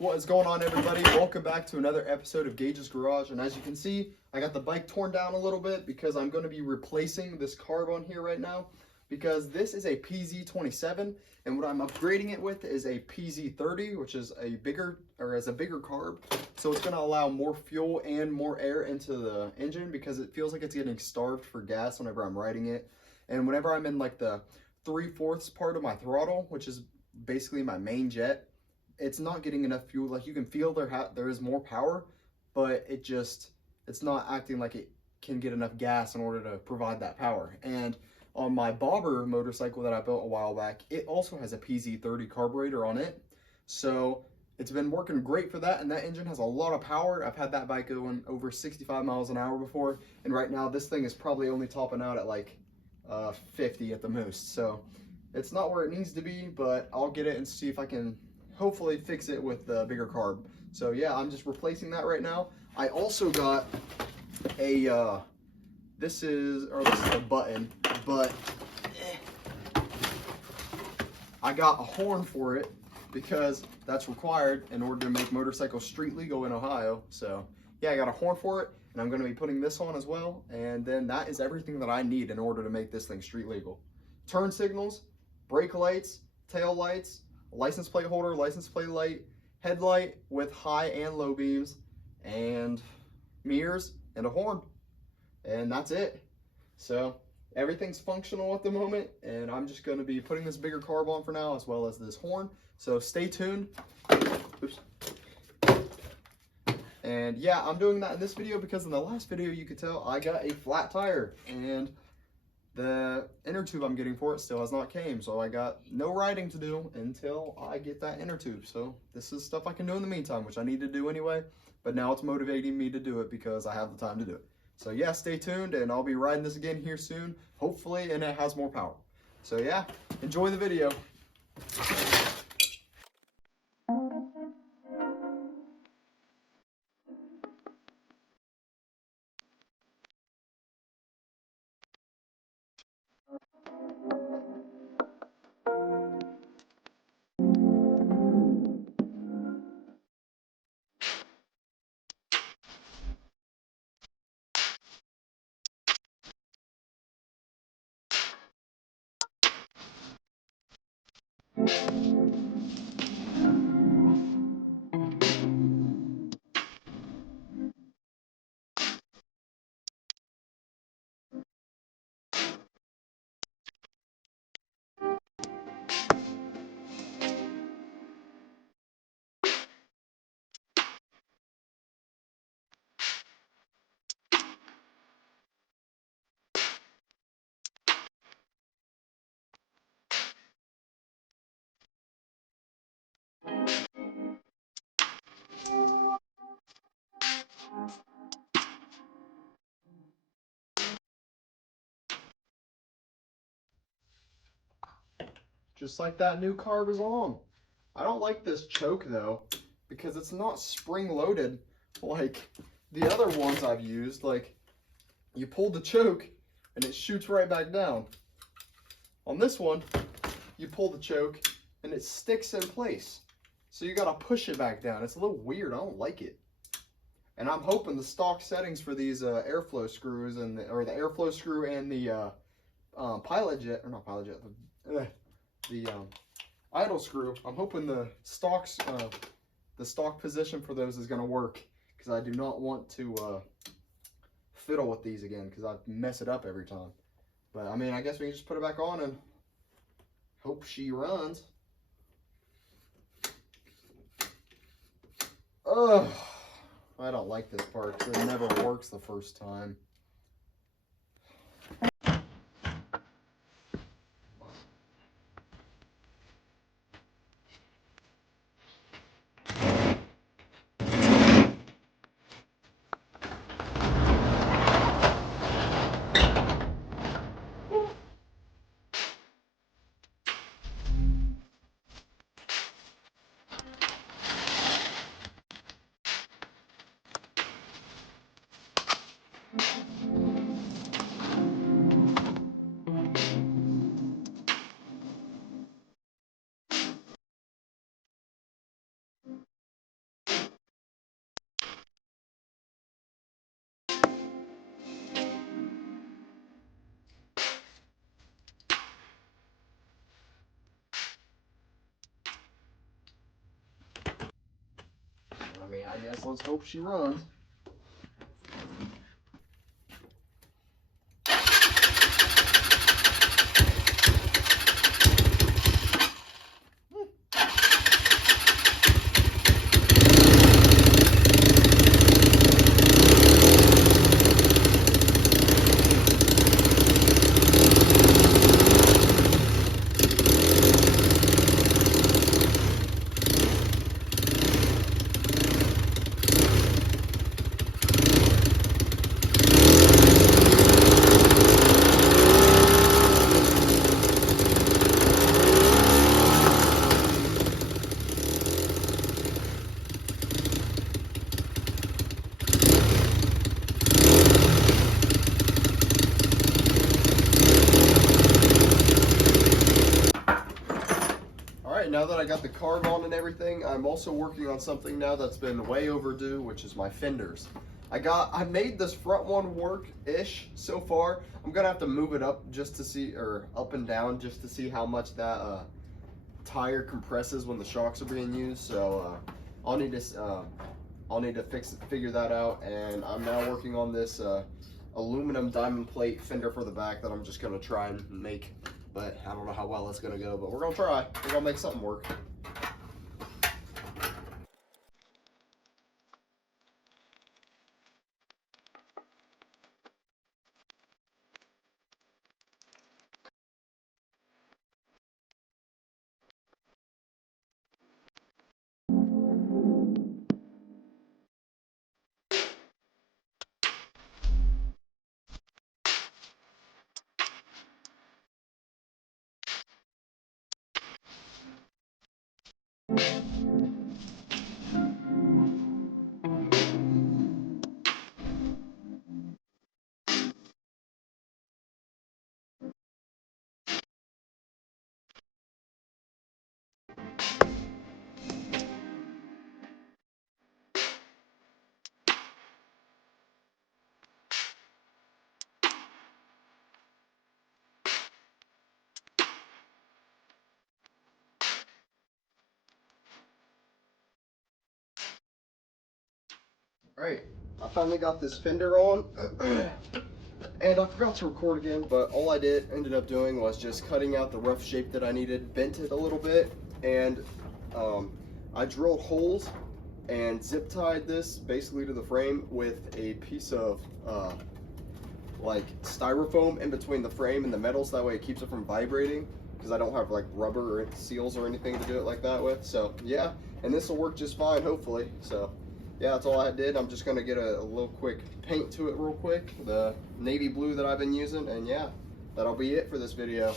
What is going on, everybody? Welcome back to another episode of Gages Garage. And as you can see, I got the bike torn down a little bit because I'm going to be replacing this carb on here right now, because this is a PZ27 and what I'm upgrading it with is a PZ30, which is a bigger carb. So it's going to allow more fuel and more air into the engine because it feels like it's getting starved for gas whenever I'm riding it. And whenever I'm in like the 3/4 part of my throttle, which is basically my main jet, it's not getting enough fuel. Like, you can feel there is more power, but it's not acting like it can get enough gas in order to provide that power. And on my bobber motorcycle that I built a while back, it also has a PZ30 carburetor on it. So it's been working great for that, and that engine has a lot of power. I've had that bike going over 65 miles an hour before, and right now this thing is probably only topping out at like 50 at the most. So it's not where it needs to be, but I'll get it and see if I can hopefully fix it with the bigger carb. So yeah, I'm just replacing that right now. I also got a this is a button, but I got a horn for it because that's required in order to make motorcycles street legal in Ohio. So yeah, I got a horn for it, and I'm going to be putting this on as well, and then that is everything that I need in order to make this thing street legal. Turn signals, brake lights, tail lights, license plate holder, license plate light, headlight with high and low beams, and mirrors, and a horn. And that's it. So everything's functional at the moment, and I'm just going to be putting this bigger carb on for now, as well as this horn. So stay tuned. Oops. And yeah, I'm doing that in this video because in the last video you could tell I got a flat tire, and the inner tube I'm getting for it still has not came, so I got no riding to do until I get that inner tube. So this is stuff I can do in the meantime, which I need to do anyway, but now it's motivating me to do it because I have the time to do it. So yeah, stay tuned, and I'll be riding this again here soon, hopefully, and it has more power. So yeah, enjoy the video. Just like that, new carb is on. I don't like this choke though, because it's not spring loaded like the other ones I've used. Like, you pull the choke and it shoots right back down. On this one, you pull the choke and it sticks in place. So you gotta push it back down. It's a little weird, I don't like it. And I'm hoping the stock settings for these airflow screws and the airflow screw and the pilot jet, or not pilot jet, the idle screw, I'm hoping the stock position for those is going to work, because I do not want to fiddle with these again, because I mess it up every time. But I mean, I guess we can just put it back on and hope she runs. Ugh, I don't like this part because it never works the first time. I guess let's hope she runs. Now that I got the carb on and everything, I'm also working on something now that's been way overdue, which is my fenders. I made this front one work-ish so far. I'm gonna have to move it up just to see, or up and down just to see how much that tire compresses when the shocks are being used. So I'll need to figure that out. And I'm now working on this aluminum diamond plate fender for the back that I'm just gonna try and make. But I don't know how well it's gonna go, but we're gonna try. We're gonna make something work. Alright, I finally got this fender on, and I forgot to record again, but all I ended up doing was just cutting out the rough shape that I needed, bent it a little bit, and I drilled holes and zip tied this basically to the frame with a piece of like styrofoam in between the frame and the metal, so that way it keeps it from vibrating, because I don't have like rubber or seals or anything to do it like that with. So yeah, and this will work just fine, hopefully. So yeah, that's all I did. I'm just gonna get a little quick paint to it real quick, the navy blue that I've been using, and yeah, that'll be it for this video.